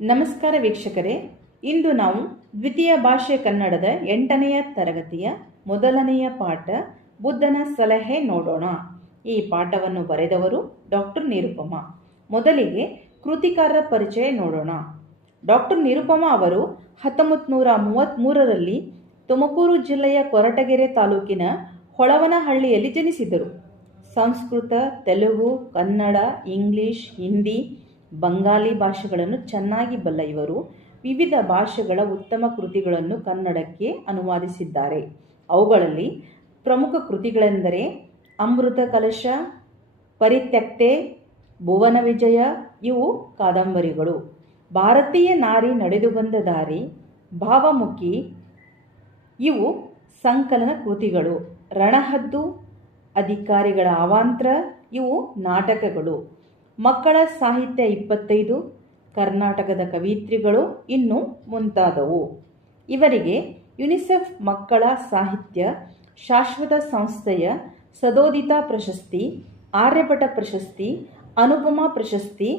ನಮಸ್ಕಾರ ವೀಕ್ಷಕರೇ, ಇಂದು ನಾವು ದ್ವಿತೀಯ ಭಾಷೆ ಕನ್ನಡದ 8ನೆಯ ತರಗತಿಯ ಮೊದಲನೆಯ ಪಾಠ ಬುದ್ಧನ ಸಲಹೆ ನೋಡೋಣ. ಈ ಪಾಠವನ್ನು ಬರೆದವರು ಡಾಕ್ಟರ್ ನಿರುಪಮ. ಮೊದಲಿಗೆ ಕೃತಿಕಾರರ ಪರಿಚಯ ನೋಡೋಣ. ಡಾಕ್ಟರ್ ನಿರುಪಮ ಅವರು 1933ರಲ್ಲಿ ತುಮಕೂರು ಜಿಲ್ಲೆಯ ಕೊರಟಗೆರೆ ತಾಲೂಕಿನ ಹೊಳವನಹಳ್ಳಿಯಲ್ಲಿ ಜನಿಸಿದರು. ಸಂಸ್ಕೃತ, ತೆಲುಗು, ಕನ್ನಡ, ಇಂಗ್ಲಿಷ್, ಹಿಂದಿ, ಬಂಗಾಲಿ ಭಾಷೆಗಳನ್ನು ಚೆನ್ನಾಗಿ ಬಲ್ಲ ಇವರು ವಿವಿಧ ಭಾಷೆಗಳ ಉತ್ತಮ ಕೃತಿಗಳನ್ನು ಕನ್ನಡಕ್ಕೆ ಅನುವಾದಿಸಿದ್ದಾರೆ. ಅವುಗಳಲ್ಲಿ ಪ್ರಮುಖ ಕೃತಿಗಳೆಂದರೆ ಅಮೃತ ಕಲಶ, ಪರಿತ್ಯಕ್ತೆ, ಭುವನ ವಿಜಯ ಇವು ಕಾದಂಬರಿಗಳು. ಭಾರತೀಯ ನಾರಿ ನಡೆದು ಬಂದ ದಾರಿ, ಭಾವಮುಖಿ ಇವು ಸಂಕಲನ ಕೃತಿಗಳು. ರಣಹದ್ದು, ಅಧಿಕಾರಿಗಳ ಅವಾಂತರ ಇವು ನಾಟಕಗಳು. ಮಕ್ಕಳ ಸಾಹಿತ್ಯ 25, ಕರ್ನಾಟಕದ ಕವಿಯತ್ರಿಗಳು ಇನ್ನು ಮುಂತಾದವು. ಇವರಿಗೆ ಯುನಿಸೆಫ್ ಮಕ್ಕಳ ಸಾಹಿತ್ಯ ಶಾಶ್ವತ ಸಂಸ್ಥೆಯ ಸದೋದಿತ ಪ್ರಶಸ್ತಿ, ಆರ್ಯಭಟ ಪ್ರಶಸ್ತಿ, ಅನುಪಮ ಪ್ರಶಸ್ತಿ,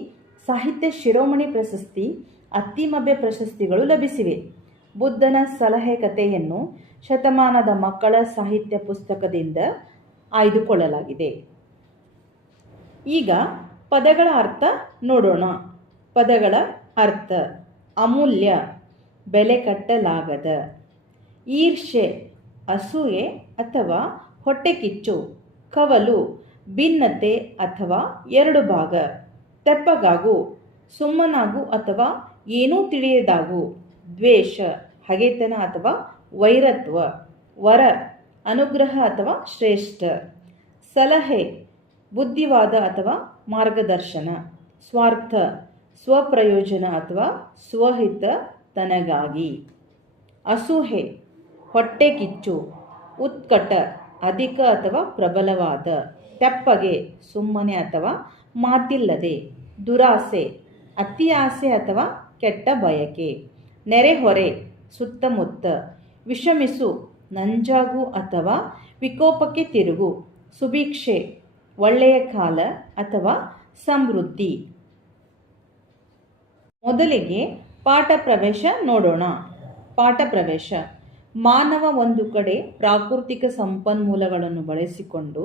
ಸಾಹಿತ್ಯ ಶಿರೋಮಣಿ ಪ್ರಶಸ್ತಿ, ಅತ್ತಿಮಬ್ಬೆ ಪ್ರಶಸ್ತಿಗಳು ಲಭಿಸಿವೆ. ಬುದ್ಧನ ಸಲಹೆ ಕಥೆಯನ್ನು ಶತಮಾನದ ಮಕ್ಕಳ ಸಾಹಿತ್ಯ ಪುಸ್ತಕದಿಂದ ಆಯ್ದುಕೊಳ್ಳಲಾಗಿದೆ. ಈಗ ಪದಗಳ ಅರ್ಥ ನೋಡೋಣ. ಪದಗಳ ಅರ್ಥ: ಅಮೂಲ್ಯ, ಬೆಲೆ ಕಟ್ಟಲಾಗದ; ಈರ್ಷೆ, ಅಸೂಯೆ ಅಥವಾ ಹೊಟ್ಟೆಕಿಚ್ಚು; ಕವಲು, ಭಿನ್ನತೆ ಅಥವಾ ಎರಡು ಭಾಗ; ತೆಪ್ಪಗಾಗು, ಸುಮ್ಮನಾಗು ಅಥವಾ ಏನೂ ತಿಳಿಯದಾಗು; ದ್ವೇಷ, ಹಗೆತನ ಅಥವಾ ವೈರತ್ವ; ವರ, ಅನುಗ್ರಹ ಅಥವಾ ಶ್ರೇಷ್ಠ; ಸಲಹೆ, ಬುದ್ಧಿವಾದ ಅಥವಾ ಮಾರ್ಗದರ್ಶನ; ಸ್ವಾರ್ಥ, ಸ್ವಪ್ರಯೋಜನ ಅಥವಾ ಸ್ವಹಿತ ತನಗಾಗಿ; ಅಸೂಹೆ, ಹೊಟ್ಟೆಕಿಚ್ಚು; ಉತ್ಕಟ, ಅಧಿಕ ಅಥವಾ ಪ್ರಬಲವಾದ; ತೆಪ್ಪಗೆ, ಸುಮ್ಮನೆ ಅಥವಾ ಮಾತಿಲ್ಲದೆ; ದುರಾಸೆ, ಅತಿ ಆಸೆ ಅಥವಾ ಕೆಟ್ಟ ಬಯಕೆ; ನೆರೆಹೊರೆ, ಸುತ್ತಮುತ್ತ; ವಿಷಮಿಸು, ನಂಜಾಗು ಅಥವಾ ವಿಕೋಪಕ್ಕೆ ತಿರುಗು; ಸುಭಿಕ್ಷೆ, ಒಳ್ಳೆಯ ಕಾಲ ಅಥವಾ ಸಮೃದ್ಧಿ. ಮೊದಲಿಗೆ ಪಾಠ ಪ್ರವೇಶ ನೋಡೋಣ. ಪಾಠ ಪ್ರವೇಶ: ಮಾನವ ಒಂದು ಕಡೆ ಪ್ರಾಕೃತಿಕ ಸಂಪನ್ಮೂಲಗಳನ್ನು ಬಳಸಿಕೊಂಡು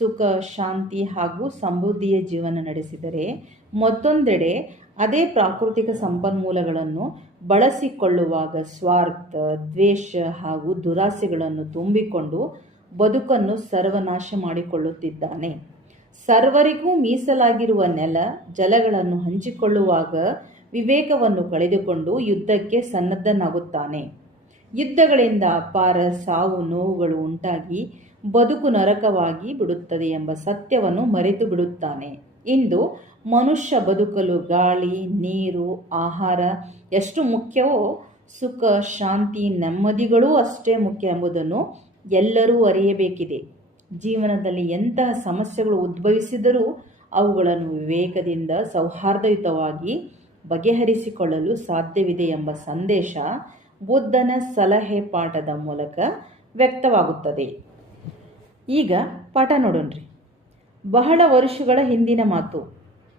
ಸುಖ, ಶಾಂತಿ ಹಾಗೂ ಸಮೃದ್ಧಿಯ ಜೀವನ ನಡೆಸಿದರೆ, ಮತ್ತೊಂದೆಡೆ ಅದೇ ಪ್ರಾಕೃತಿಕ ಸಂಪನ್ಮೂಲಗಳನ್ನು ಬಳಸಿಕೊಳ್ಳುವಾಗ ಸ್ವಾರ್ಥ, ದ್ವೇಷ ಹಾಗೂ ದುರಾಸೆಗಳನ್ನು ತುಂಬಿಕೊಂಡು ಬದುಕನ್ನು ಸರ್ವನಾಶ ಮಾಡಿಕೊಳ್ಳುತ್ತಿದ್ದಾನೆ. ಸರ್ವರಿಗೂ ಮೀಸಲಾಗಿರುವ ನೆಲ, ಜಲಗಳನ್ನು ಹಂಚಿಕೊಳ್ಳುವಾಗ ವಿವೇಕವನ್ನು ಕಳೆದುಕೊಂಡು ಯುದ್ಧಕ್ಕೆ ಸನ್ನದ್ಧನಾಗುತ್ತಾನೆ. ಯುದ್ಧಗಳಿಂದ ಅಪಾರ ಸಾವು ನೋವುಗಳು ಉಂಟಾಗಿ ಬದುಕು ನರಕವಾಗಿ ಬಿಡುತ್ತದೆ ಎಂಬ ಸತ್ಯವನ್ನು ಮರೆತು ಬಿಡುತ್ತಾನೆ. ಇಂದು ಮನುಷ್ಯ ಬದುಕಲು ಗಾಳಿ, ನೀರು, ಆಹಾರ ಎಷ್ಟು ಮುಖ್ಯವೋ ಸುಖ, ಶಾಂತಿ, ನೆಮ್ಮದಿಗಳೂ ಅಷ್ಟೇ ಮುಖ್ಯ ಎಂಬುದನ್ನು ಎಲ್ಲರೂ ಅರಿಯಬೇಕಿದೆ. ಜೀವನದಲ್ಲಿ ಎಂತಹ ಸಮಸ್ಯೆಗಳು ಉದ್ಭವಿಸಿದರೂ ಅವುಗಳನ್ನು ವಿವೇಕದಿಂದ ಸೌಹಾರ್ದಯುತವಾಗಿ ಬಗೆಹರಿಸಿಕೊಳ್ಳಲು ಸಾಧ್ಯವಿದೆ ಎಂಬ ಸಂದೇಶ ಬುದ್ಧನ ಸಲಹೆ ಪಾಠದ ಮೂಲಕ ವ್ಯಕ್ತವಾಗುತ್ತದೆ. ಈಗ ಪಾಠ ನೋಡೋಣ್ರಿ. ಬಹಳ ವರ್ಷಗಳ ಹಿಂದಿನ ಮಾತು.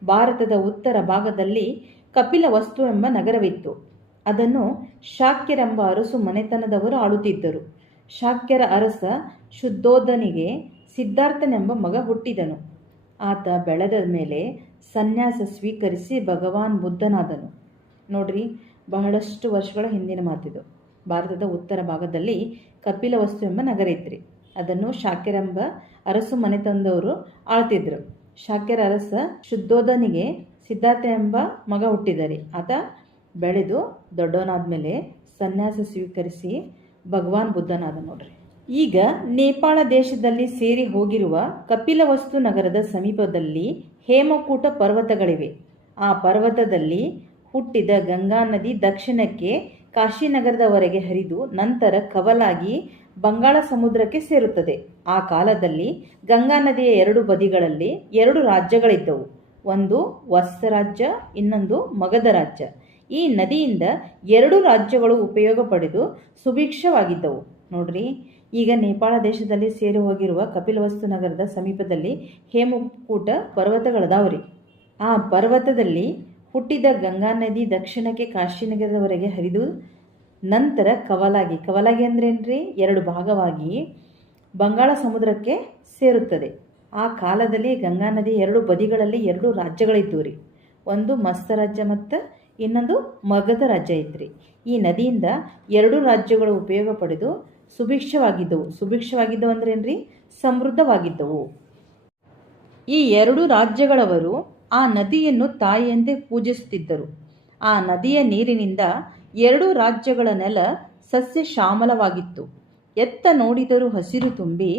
ಭಾರತದ ಉತ್ತರ ಭಾಗದಲ್ಲಿ ಕಪಿಲವಸ್ತು ಎಂಬ ನಗರವಿತ್ತು. ಅದನ್ನು ಶಾಕ್ಯರೆಂಬ ಅರಸು ಮನೆತನದವರು ಆಳುತ್ತಿದ್ದರು. ಶಾಕ್ಯರ ಅರಸ ಶುದ್ಧೋಧನಿಗೆ ಸಿದ್ಧಾರ್ಥನೆಂಬ ಮಗ ಹುಟ್ಟಿದನು. ಆತ ಬೆಳೆದ ಮೇಲೆ ಸನ್ಯಾಸ ಸ್ವೀಕರಿಸಿ ಭಗವಾನ್ ಬುದ್ಧನಾದನು. ನೋಡ್ರಿ, ಬಹಳಷ್ಟು ವರ್ಷಗಳ ಹಿಂದಿನ ಮಾತಿದು. ಭಾರತದ ಉತ್ತರ ಭಾಗದಲ್ಲಿ ಕಪಿಲವಸ್ತು ಎಂಬ ನಗರ ಇತ್ರಿ. ಅದನ್ನು ಶಾಕ್ಯರೆಂಬ ಅರಸು ಮನೆತನದವರು ಆಳ್ತಿದ್ರು. ಶಾಕ್ಯರ ಅರಸ ಶುದ್ಧೋಧನಿಗೆ ಸಿದ್ಧಾರ್ಥ ಎಂಬ ಮಗ ಹುಟ್ಟಿದರೆ ಆತ ಬೆಳೆದು ದೊಡ್ಡವನಾದ್ಮೇಲೆ ಸನ್ಯಾಸ ಸ್ವೀಕರಿಸಿ ಭಗವಾನ್ ಬುದ್ಧನಾದ. ನೋಡ್ರಿ, ಈಗ ನೇಪಾಳ ದೇಶದಲ್ಲಿ ಸೇರಿ ಹೋಗಿರುವ ಕಪಿಲವಸ್ತು ನಗರದ ಸಮೀಪದಲ್ಲಿ ಹೇಮಕೂಟ ಪರ್ವತಗಳಿವೆ. ಆ ಪರ್ವತದಲ್ಲಿ ಹುಟ್ಟಿದ ಗಂಗಾ ನದಿ ದಕ್ಷಿಣಕ್ಕೆ ಕಾಶಿನಗರದವರೆಗೆ ಹರಿದು ನಂತರ ಕವಲಾಗಿ ಬಂಗಾಳ ಸಮುದ್ರಕ್ಕೆ ಸೇರುತ್ತದೆ. ಆ ಕಾಲದಲ್ಲಿ ಗಂಗಾ ನದಿಯ ಎರಡು ಬದಿಗಳಲ್ಲಿ ಎರಡು ರಾಜ್ಯಗಳಿದ್ದವು. ಒಂದು ವತ್ಸ ರಾಜ್ಯ, ಇನ್ನೊಂದು ಮಗಧ ರಾಜ್ಯ. ಈ ನದಿಯಿಂದ ಎರಡು ರಾಜ್ಯಗಳು ಉಪಯೋಗ ಪಡೆದು ಸುಭಿಕ್ಷವಾಗಿದ್ದವು. ನೋಡ್ರಿ, ಈಗ ನೇಪಾಳ ದೇಶದಲ್ಲಿ ಸೇರಿ ಹೋಗಿರುವ ಕಪಿಲವಸ್ತು ನಗರದ ಸಮೀಪದಲ್ಲಿ ಹೇಮಕೂಟ ಪರ್ವತಗಳದಾವ್ರಿ. ಆ ಪರ್ವತದಲ್ಲಿ ಹುಟ್ಟಿದ ಗಂಗಾ ನದಿ ದಕ್ಷಿಣಕ್ಕೆ ಕಾಶಿನಗರದವರೆಗೆ ಹರಿದು ನಂತರ ಕವಲಾಗಿ ಅಂದ್ರೇನ್ರಿ, ಎರಡು ಭಾಗವಾಗಿ ಬಂಗಾಳ ಸಮುದ್ರಕ್ಕೆ ಸೇರುತ್ತದೆ. ಆ ಕಾಲದಲ್ಲಿ ಗಂಗಾ ನದಿ ಎರಡು ಬದಿಗಳಲ್ಲಿ ಎರಡು ರಾಜ್ಯಗಳಿದ್ದವು ರೀ. ಒಂದು ಮಸ್ತ ರಾಜ್ಯ ಮತ್ತು ಇನ್ನೊಂದು ಮಗಧ ರಾಜ್ಯ ಇತ್ತು ರೀ. ಈ ನದಿಯಿಂದ ಎರಡು ರಾಜ್ಯಗಳು ಉಪಯೋಗ ಪಡೆದು ಸುಭಿಕ್ಷವಾಗಿದ್ದವು ಅಂದ್ರೇನ್ರಿ, ಸಮೃದ್ಧವಾಗಿದ್ದವು. ಈ ಎರಡು ರಾಜ್ಯಗಳವರು ಆ ನದಿಯನ್ನು ತಾಯಿಯಂತೆ ಪೂಜಿಸುತ್ತಿದ್ದರು. ಆ ನದಿಯ ನೀರಿನಿಂದ ಎರಡು ರಾಜ್ಯಗಳ ನೆಲ ಸಸ್ಯ ಶ್ಯಾಮಲವಾಗಿತ್ತು. ಎತ್ತ ನೋಡಿದರೂ ಹಸಿರು ತುಂಬಿ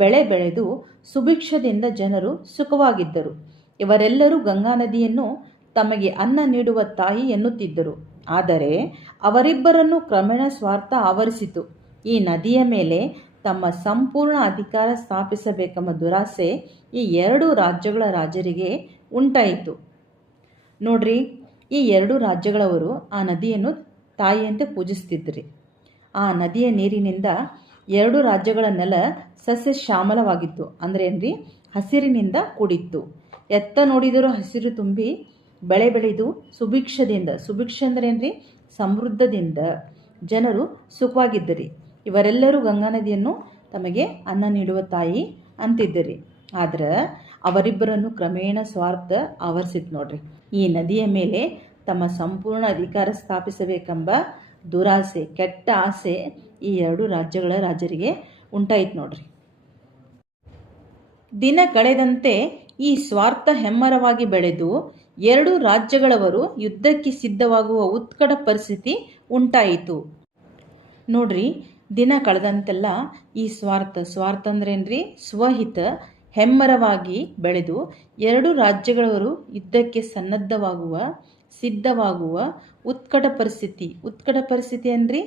ಬೆಳೆ ಬೆಳೆದು ಸುಭಿಕ್ಷದಿಂದ ಜನರು ಸುಖವಾಗಿದ್ದರು. ಇವರೆಲ್ಲರೂ ಗಂಗಾ ನದಿಯನ್ನು ತಮಗೆ ಅನ್ನ ನೀಡುವ ತಾಯಿ ಎನ್ನುತ್ತಿದ್ದರು. ಆದರೆ ಅವರಿಬ್ಬರನ್ನು ಕ್ರಮೇಣ ಸ್ವಾರ್ಥ ಆವರಿಸಿತು. ಈ ನದಿಯ ಮೇಲೆ ತಮ್ಮ ಸಂಪೂರ್ಣ ಅಧಿಕಾರ ಸ್ಥಾಪಿಸಬೇಕೆಂಬ ದುರಾಸೆ ಈ ಎರಡು ರಾಜ್ಯಗಳ ರಾಜರಿಗೆ ಉಂಟಾಯಿತು. ನೋಡ್ರಿ, ಈ ಎರಡು ರಾಜ್ಯಗಳವರು ಆ ನದಿಯನ್ನು ತಾಯಿಯಂತೆ ಪೂಜಿಸ್ತಿದ್ರಿ. ಆ ನದಿಯ ನೀರಿನಿಂದ ಎರಡು ರಾಜ್ಯಗಳ ನೆಲ ಸಸ್ಯ ಶ್ಯಾಮಲವಾಗಿತ್ತು. ಅಂದ್ರೇನ್ರಿ, ಹಸಿರಿನಿಂದ ಕೂಡಿತ್ತು. ಎತ್ತ ನೋಡಿದರೂ ಹಸಿರು ತುಂಬಿ ಬೆಳೆ ಬೆಳೆದು ಸುಭಿಕ್ಷ ಅಂದ್ರೇನ್ರಿ, ಸಮೃದ್ಧದಿಂದ ಜನರು ಸುಖವಾಗಿದ್ದರಿ. ಇವರೆಲ್ಲರೂ ಗಂಗಾ ನದಿಯನ್ನು ತಮಗೆ ಅನ್ನ ನೀಡುವ ತಾಯಿ ಅಂತಿದ್ದರಿ. ಆದ್ರೆ ಅವರಿಬ್ಬರನ್ನು ಕ್ರಮೇಣ ಸ್ವಾರ್ಥ ಆವರಿಸಿತು. ನೋಡ್ರಿ, ಈ ನದಿಯ ಮೇಲೆ ತಮ್ಮ ಸಂಪೂರ್ಣ ಅಧಿಕಾರ ಸ್ಥಾಪಿಸಬೇಕೆಂಬ ದುರಾಸೆ, ಕೆಟ್ಟ ಆಸೆ ಈ ಎರಡು ರಾಜ್ಯಗಳ ರಾಜರಿಗೆ ಉಂಟಾಯಿತು. ನೋಡ್ರಿ, ದಿನ ಕಳೆದಂತೆ ಈ ಸ್ವಾರ್ಥ ಹೆಮ್ಮರವಾಗಿ ಬೆಳೆದು ಎರಡು ರಾಜ್ಯಗಳವರು ಯುದ್ಧಕ್ಕೆ ಸಿದ್ಧವಾಗುವ ಉತ್ಕಟ ಪರಿಸ್ಥಿತಿ ಉಂಟಾಯಿತು. ನೋಡ್ರಿ, ದಿನ ಕಳೆದಂತೆಲ್ಲ ಈ ಸ್ವಾರ್ಥ ಅಂದ್ರೇನ್ರಿ, ಸ್ವಹಿತ ಹೆಮ್ಮರವಾಗಿ ಬೆಳೆದು ಎರಡು ರಾಜ್ಯಗಳವರು ಯುದ್ಧಕ್ಕೆ ಸಿದ್ಧವಾಗುವ ಉತ್ಕಟ ಪರಿಸ್ಥಿತಿ ಅಂದ್ರಿ,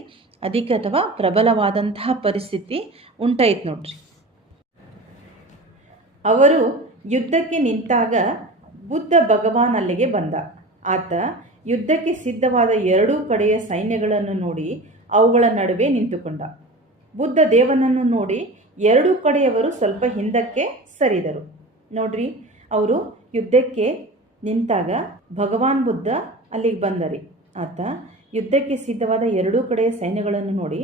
ಅಧಿಕ ಅಥವಾ ಪ್ರಬಲವಾದಂತಹ ಪರಿಸ್ಥಿತಿ ಉಂಟಾಯಿತು. ನೋಡ್ರಿ, ಅವರು ಯುದ್ಧಕ್ಕೆ ನಿಂತಾಗ ಬುದ್ಧ ಭಗವಾನ್ ಅಲ್ಲಿಗೆ ಬಂದ. ಆತ ಯುದ್ಧಕ್ಕೆ ಸಿದ್ಧವಾದ ಎರಡೂ ಕಡೆಯ ಸೈನ್ಯಗಳನ್ನು ನೋಡಿ ಅವುಗಳ ನಡುವೆ ನಿಂತುಕೊಂಡ. ಬುದ್ಧ ದೇವನನ್ನು ನೋಡಿ ಎರಡೂ ಕಡೆಯವರು ಸ್ವಲ್ಪ ಹಿಂದಕ್ಕೆ ಸರಿದರು. ನೋಡ್ರಿ, ಅವರು ಯುದ್ಧಕ್ಕೆ ನಿಂತಾಗ ಭಗವಾನ್ ಬುದ್ಧ ಅಲ್ಲಿಗೆ ಬಂದರಿ. ಆತ ಯುದ್ಧಕ್ಕೆ ಸಿದ್ಧವಾದ ಎರಡೂ ಕಡೆಯ ಸೈನ್ಯಗಳನ್ನು ನೋಡಿ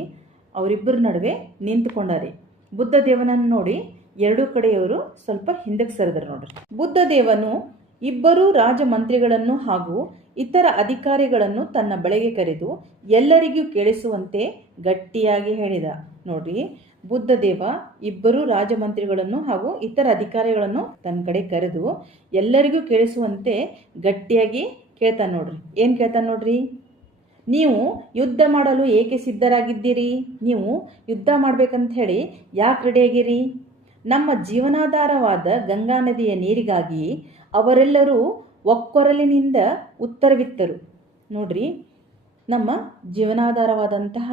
ಅವರಿಬ್ಬರ ನಡುವೆ ನಿಂತುಕೊಂಡರಿ. ಬುದ್ಧ ದೇವನನ್ನು ನೋಡಿ ಎರಡೂ ಕಡೆಯವರು ಸ್ವಲ್ಪ ಹಿಂದಕ್ಕೆ ಸರಿದರು. ನೋಡ್ರಿ, ಬುದ್ಧ ದೇವನು ಇಬ್ಬರೂ ರಾಜಮಂತ್ರಿಗಳನ್ನು ಹಾಗೂ ಇತರ ಅಧಿಕಾರಿಗಳನ್ನು ತನ್ನ ಬಳಿಗೆ ಕರೆದು ಎಲ್ಲರಿಗೂ ಕೇಳಿಸುವಂತೆ ಗಟ್ಟಿಯಾಗಿ ಹೇಳಿದ. ನೋಡ್ರಿ, ಬುದ್ಧ ದೇವ ಇಬ್ಬರೂ ರಾಜಮಂತ್ರಿಗಳನ್ನು ಹಾಗೂ ಇತರ ಅಧಿಕಾರಿಗಳನ್ನು ತನ್ನ ಕಡೆ ಕರೆದು ಎಲ್ಲರಿಗೂ ಕೇಳಿಸುವಂತೆ ಗಟ್ಟಿಯಾಗಿ ಕೇಳ್ತಾನೆ. ನೋಡ್ರಿ, ಏನು ಕೇಳ್ತಾನೆ ನೋಡ್ರಿ, ನೀವು ಯುದ್ಧ ಮಾಡಲು ಏಕೆ ಸಿದ್ಧರಾಗಿದ್ದೀರಿ? ನೀವು ಯುದ್ಧ ಮಾಡ್ಬೇಕಂತ ಹೇಳಿ ಯಾಕೆ ರೆಡಿಯಾಗಿರಿ? ನಮ್ಮ ಜೀವನಾಧಾರವಾದ ಗಂಗಾ ನದಿಯ ನೀರಿಗಾಗಿ ಅವರೆಲ್ಲರೂ ಒಕ್ಕೊರಲಿನಿಂದ ಉತ್ತರವಿತ್ತರು. ನೋಡ್ರಿ, ನಮ್ಮ ಜೀವನಾಧಾರವಾದಂತಹ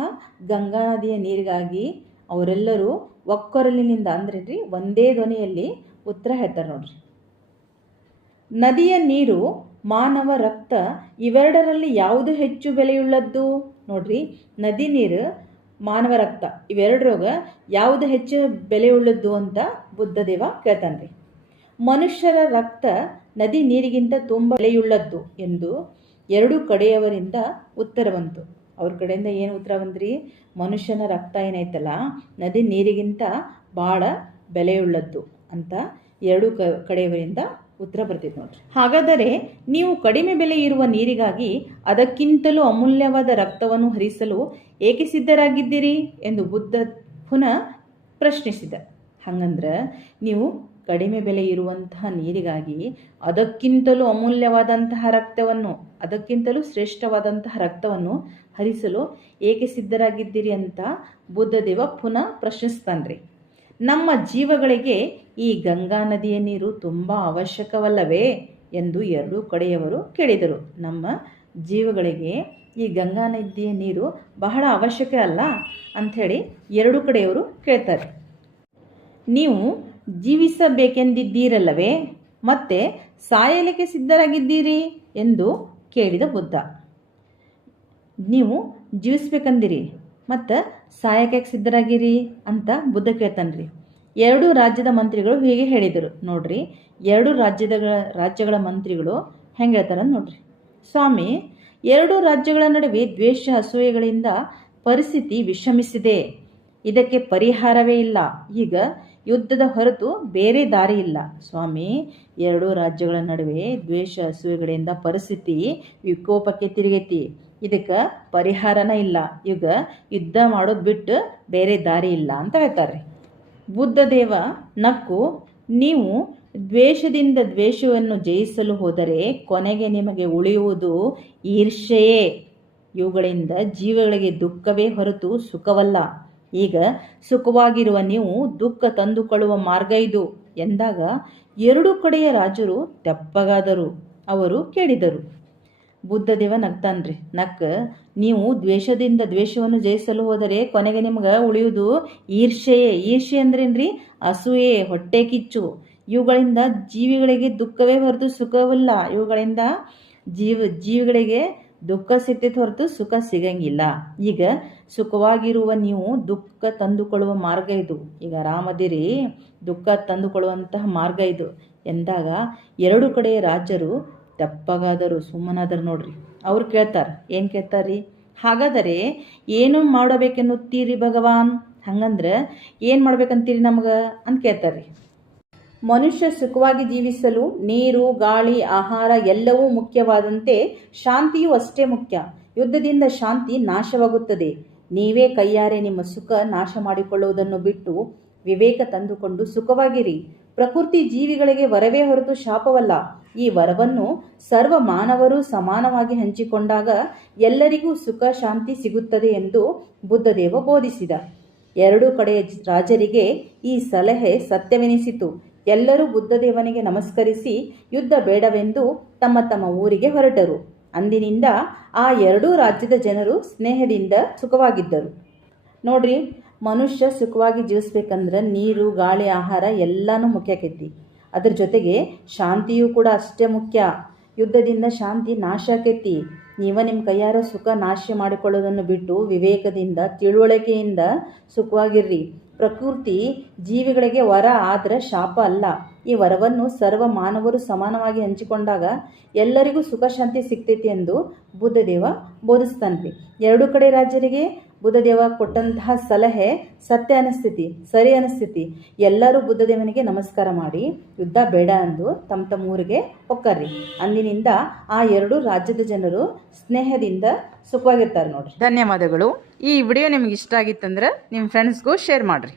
ಗಂಗಾ ನದಿಯ ನೀರಿಗಾಗಿ ಅವರೆಲ್ಲರೂ ಒಕ್ಕೊರಲಿನಿಂದ ಅಂದ್ರಿ ಒಂದೇ ಧ್ವನಿಯಲ್ಲಿ ಉತ್ತರ ಹೇಳ್ತಾರೆ. ನೋಡ್ರಿ, ನದಿಯ ನೀರು, ಮಾನವ ರಕ್ತ ಇವೆರಡರಲ್ಲಿ ಯಾವುದು ಹೆಚ್ಚು ಬೆಲೆಯುಳ್ಳದ್ದು? ನೋಡ್ರಿ, ನದಿ ನೀರು, ಮಾನವ ರಕ್ತ ಇವೆರಡರಾಗ ಯಾವುದು ಹೆಚ್ಚು ಬೆಲೆಯುಳ್ಳದ್ದು ಅಂತ ಬುದ್ಧದೇವ ಕೇಳ್ತಾನ್ರಿ. ಮನುಷ್ಯರ ರಕ್ತ ನದಿ ನೀರಿಗಿಂತ ತುಂಬ ಬೆಲೆಯುಳ್ಳದ್ದು ಎಂದು ಎರಡು ಕಡೆಯವರಿಂದ ಉತ್ತರ ಬಂತು. ಅವ್ರ ಕಡೆಯಿಂದ ಏನು ಉತ್ತರ ಬಂದ್ರಿ? ಮನುಷ್ಯನ ರಕ್ತ ಏನೈತಲ್ಲ ನದಿ ನೀರಿಗಿಂತ ಭಾಳ ಬೆಲೆಯುಳ್ಳದ್ದು ಅಂತ ಎರಡು ಕಡೆಯವರಿಂದ ಉತ್ತರ ಬರ್ತಿತ್ತು. ನೋಡ್ರಿ, ಹಾಗಾದರೆ ನೀವು ಕಡಿಮೆ ಬೆಲೆ ಇರುವ ನೀರಿಗಾಗಿ ಅದಕ್ಕಿಂತಲೂ ಅಮೂಲ್ಯವಾದ ರಕ್ತವನ್ನು ಹರಿಸಲು ಏಕೆ ಸಿದ್ಧರಾಗಿದ್ದೀರಿ ಎಂದು ಬುದ್ಧ ಪುನಃ ಪ್ರಶ್ನಿಸಿದ. ಹಂಗಂದ್ರೆ ನೀವು ಕಡಿಮೆ ಬೆಲೆ ಇರುವಂತಹ ನೀರಿಗಾಗಿ ಅದಕ್ಕಿಂತಲೂ ಅಮೂಲ್ಯವಾದಂತಹ ರಕ್ತವನ್ನು, ಅದಕ್ಕಿಂತಲೂ ಶ್ರೇಷ್ಠವಾದಂತಹ ರಕ್ತವನ್ನು ಹರಿಸಲು ಏಕೆ ಸಿದ್ಧರಾಗಿದ್ದೀರಿ ಅಂತ ಬುದ್ಧದೇವ ಪುನಃ ಪ್ರಶ್ನಿಸ್ತಾನ್ರಿ. ನಮ್ಮ ಜೀವಗಳಿಗೆ ಈ ಗಂಗಾ ನದಿಯ ನೀರು ತುಂಬ ಅವಶ್ಯಕವಲ್ಲವೇ ಎಂದು ಎರಡೂ ಕಡೆಯವರು ಕೇಳಿದರು. ನಮ್ಮ ಜೀವಗಳಿಗೆ ಈ ಗಂಗಾ ನದಿಯ ನೀರು ಬಹಳ ಅವಶ್ಯಕ ಅಲ್ಲ ಅಂಥೇಳಿ ಎರಡೂ ಕಡೆಯವರು ಕೇಳ್ತಾರೆ. ನೀವು ಜೀವಿಸಬೇಕೆಂದಿದ್ದೀರಲ್ಲವೇ, ಮತ್ತೆ ಸಾಯಲಿಕ್ಕೆ ಸಿದ್ಧರಾಗಿದ್ದೀರಿ ಎಂದು ಕೇಳಿದ ಬುದ್ಧ. ನೀವು ಜೀವಿಸ್ಬೇಕಂದಿರಿ ಮತ್ತು ಸಾಯಕ್ಕೆ ಸಿದ್ಧರಾಗಿರಿ ಅಂತ ಬುದ್ಧ ಕೇಳ್ತಾನ್ರಿ. ಎರಡೂ ರಾಜ್ಯದ ಮಂತ್ರಿಗಳು ಹೀಗೆ ಹೇಳಿದರು. ನೋಡ್ರಿ, ಎರಡು ರಾಜ್ಯಗಳ ಮಂತ್ರಿಗಳು ಹೆಂಗೆ ಹೇಳ್ತಾರಂತ ನೋಡ್ರಿ. ಸ್ವಾಮಿ, ಎರಡು ರಾಜ್ಯಗಳ ನಡುವೆ ದ್ವೇಷ ಅಸೂಯೆಗಳಿಂದ ಪರಿಸ್ಥಿತಿ ವಿಷಮಿಸಿದೆ. ಇದಕ್ಕೆ ಪರಿಹಾರವೇ ಇಲ್ಲ. ಈಗ ಯುದ್ಧದ ಹೊರತು ಬೇರೆ ದಾರಿ ಇಲ್ಲ. ಸ್ವಾಮಿ, ಎರಡು ರಾಜ್ಯಗಳ ನಡುವೆ ದ್ವೇಷ ಅಸೂಯೆಗಳಿಂದ ಪರಿಸ್ಥಿತಿ ವಿಕೋಪಕ್ಕೆ ತಿರುಗೈತಿ. ಇದಕ್ಕೆ ಪರಿಹಾರನ ಇಲ್ಲ. ಈಗ ಯುದ್ಧ ಮಾಡೋದು ಬಿಟ್ಟು ಬೇರೆ ದಾರಿ ಇಲ್ಲ ಅಂತ ಹೇಳ್ತಾರೆ. ಬುದ್ಧದೇವ ನಕ್ಕು, ನೀವು ದ್ವೇಷದಿಂದ ದ್ವೇಷವನ್ನು ಜಯಿಸಲು ಹೋದರೆ ಕೊನೆಗೆ ನಿಮಗೆ ಉಳಿಯುವುದು ಈರ್ಷೆಯೇ. ಇವುಗಳಿಂದ ಜೀವಗಳಿಗೆ ದುಃಖವೇ ಹೊರತು ಸುಖವಲ್ಲ. ಈಗ ಸುಖವಾಗಿರುವ ನೀವು ದುಃಖ ತಂದುಕೊಳ್ಳುವ ಮಾರ್ಗ ಇದು ಎಂದಾಗ ಎರಡು ಕಡೆಯ ರಾಜರು ತೆಪ್ಪಗಾದರು. ಅವರು ಕೇಳಿದರು. ಬುದ್ಧದೇವ ನಗ್ತಾನ್ರಿ. ನೀವು ದ್ವೇಷದಿಂದ ದ್ವೇಷವನ್ನು ಜಯಿಸಲು ಹೋದರೆ ಕೊನೆಗೆ ನಿಮ್ಗೆ ಉಳಿಯುವುದು ಈರ್ಷೆಯೇ. ಈರ್ಷೆ ಅಂದ್ರೇನ್ರಿ? ಅಸೂಯೆ, ಹೊಟ್ಟೆ ಕಿಚ್ಚು. ಇವುಗಳಿಂದ ಜೀವಿಗಳಿಗೆ ದುಃಖವೇ ಹೊರತು ಸುಖವಿಲ್ಲ. ಇವುಗಳಿಂದ ಜೀವಿಗಳಿಗೆ ದುಃಖ ಸಿಗ್ತೈತೆ ಹೊರತು ಸುಖ ಸಿಗಂಗಿಲ್ಲ. ಈಗ ಸುಖವಾಗಿರುವ ನೀವು ದುಃಖ ತಂದುಕೊಳ್ಳುವ ಮಾರ್ಗ ಇದು. ಈಗ ಆರಾಮದಿರಿ, ದುಃಖ ತಂದುಕೊಳ್ಳುವಂತಹ ಮಾರ್ಗ ಇದು ಎಂದಾಗ ಎರಡು ಕಡೆಯ ರಾಜರು ತೆಪ್ಪಗಾದರು, ಸುಮ್ಮನಾದರು. ನೋಡ್ರಿ, ಅವ್ರು ಕೇಳ್ತಾರೆ. ಏನು ಕೇಳ್ತಾರ್ರಿ? ಹಾಗಾದರೆ ಏನು ಮಾಡಬೇಕೆನ್ನುತ್ತೀರಿ ಭಗವಾನ್? ಹಂಗಂದ್ರೆ ಏನು ಮಾಡ್ಬೇಕಂತೀರಿ ನಮ್ಗೆ ಅಂತ ಕೇಳ್ತಾರ್ರಿ. ಮನುಷ್ಯ ಸುಖವಾಗಿ ಜೀವಿಸಲು ನೀರು, ಗಾಳಿ, ಆಹಾರ ಎಲ್ಲವೂ ಮುಖ್ಯವಾದಂತೆ ಶಾಂತಿಯೂ ಅಷ್ಟೇ ಮುಖ್ಯ. ಯುದ್ಧದಿಂದ ಶಾಂತಿ ನಾಶವಾಗುತ್ತದೆ. ನೀವೇ ಕೈಯಾರೆ ನಿಮ್ಮ ಸುಖ ನಾಶ ಮಾಡಿಕೊಳ್ಳುವುದನ್ನು ಬಿಟ್ಟು ವಿವೇಕ ತಂದುಕೊಂಡು ಸುಖವಾಗಿರಿ. ಪ್ರಕೃತಿ ಜೀವಿಗಳಿಗೆ ವರವೇ ಹೊರತು ಶಾಪವಲ್ಲ. ಈ ವರವನ್ನು ಸರ್ವ ಮಾನವರು ಸಮಾನವಾಗಿ ಹಂಚಿಕೊಂಡಾಗ ಎಲ್ಲರಿಗೂ ಸುಖ ಶಾಂತಿ ಸಿಗುತ್ತದೆ ಎಂದು ಬುದ್ಧದೇವ ಬೋಧಿಸಿದ. ಎರಡೂ ಕಡೆಯ ರಾಜರಿಗೆ ಈ ಸಲಹೆ ಸತ್ಯವೆನಿಸಿತು. ಎಲ್ಲರೂ ಬುದ್ಧದೇವನಿಗೆ ನಮಸ್ಕರಿಸಿ ಯುದ್ಧ ಬೇಡವೆಂದು ತಮ್ಮ ತಮ್ಮ ಊರಿಗೆ ಹೊರಟರು. ಅಂದಿನಿಂದ ಆ ಎರಡೂ ರಾಜ್ಯದ ಜನರು ಸ್ನೇಹದಿಂದ ಸುಖವಾಗಿದ್ದರು. ನೋಡ್ರಿ, ಮನುಷ್ಯ ಸುಖವಾಗಿ ಜೀವಿಸ್ಬೇಕಂದ್ರೆ ನೀರು, ಗಾಳಿ, ಆಹಾರ ಎಲ್ಲನೂ ಮುಖ್ಯ ಆಕೈತಿ. ಅದ್ರ ಜೊತೆಗೆ ಶಾಂತಿಯೂ ಕೂಡ ಅಷ್ಟೇ ಮುಖ್ಯ. ಯುದ್ಧದಿಂದ ಶಾಂತಿ ನಾಶ ಆಕೈತಿ. ನಿಮ್ಮ ಕೈಯಾರ ಸುಖ ನಾಶ ಮಾಡಿಕೊಳ್ಳೋದನ್ನು ಬಿಟ್ಟು ವಿವೇಕದಿಂದ, ತಿಳುವಳಿಕೆಯಿಂದ ಸುಖವಾಗಿರ್ರಿ. ಪ್ರಕೃತಿ ಜೀವಿಗಳಿಗೆ ವರ ಆದ್ರೆ ಶಾಪ ಅಲ್ಲ. ಈ ವರವನ್ನು ಸರ್ವ ಮಾನವರು ಸಮಾನವಾಗಿ ಹಂಚಿಕೊಂಡಾಗ ಎಲ್ಲರಿಗೂ ಸುಖ ಶಾಂತಿ ಸಿಗ್ತೈತಿ ಎಂದು ಬುದ್ಧದೇವ ಬೋಧಿಸ್ತಾನ್ರಿ. ಎರಡು ಕಡೆ ರಾಜರಿಗೆ ಬುದ್ಧದೇವ ಕೊಟ್ಟಂತಹ ಸಲಹೆ ಸತ್ಯ ಅನಿಸ್ತೈತಿ, ಸರಿ ಅನಿಸ್ತೈತಿ. ಎಲ್ಲರೂ ಬುದ್ಧದೇವನಿಗೆ ನಮಸ್ಕಾರ ಮಾಡಿ ಯುದ್ಧ ಬೇಡ ಅಂದು ತಮ್ಮ ತಮ್ಮ ಊರಿಗೆ ಹೊಕ್ಕಾರ್ರಿ. ಅಂದಿನಿಂದ ಆ ಎರಡು ರಾಜ್ಯದ ಜನರು ಸ್ನೇಹದಿಂದ ಸುಖವಾಗಿರ್ತಾರೆ. ನೋಡ್ರಿ, ಧನ್ಯವಾದಗಳು. ಈ ವಿಡಿಯೋ ನಿಮ್ಗೆ ಇಷ್ಟ ಆಗಿತ್ತಂದ್ರೆ ನಿಮ್ಮ ಫ್ರೆಂಡ್ಸ್ಗೂ ಶೇರ್ ಮಾಡಿರಿ.